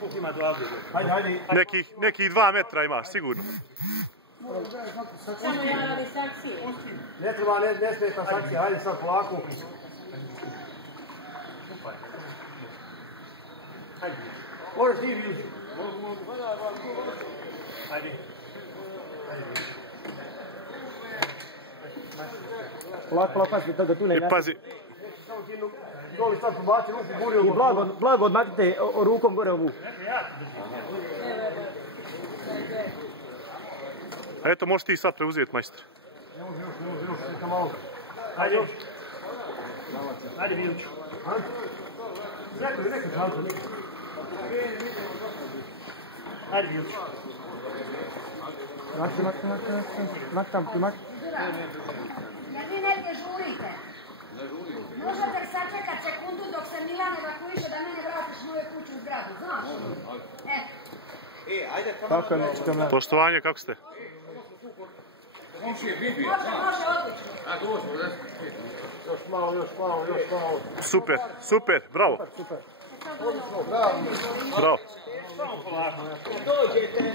Koliko ima do Avde? Hajde. Nekih 2 metra imaš, sigurno. Samo ja radi sakcije. Ne treba, ne smeta sakcija, hajde sad polako. Možeš ti Vilži. Hajde. Polako, pazi da tu ne I pazi. Samo ti doli sad pobaci ruku, guri i blago odmatite rukom gore ovu. Eto, možeš ti sad preuzeti, majstor. Ne može još, neka malo. Hajde. Hajde, Vilču. Neka žalka. Hajde, Vilču. Mak. Jer vi negdje žurite. Možete sačekat sekundu dok se Milan evakuiše da mene vratiš moju kuću u zgradu, znaš? Eto. Poštovanje, kako ste? Može, odlično. Još malo. Super, bravo. Bravo. Samo polako. Dođete.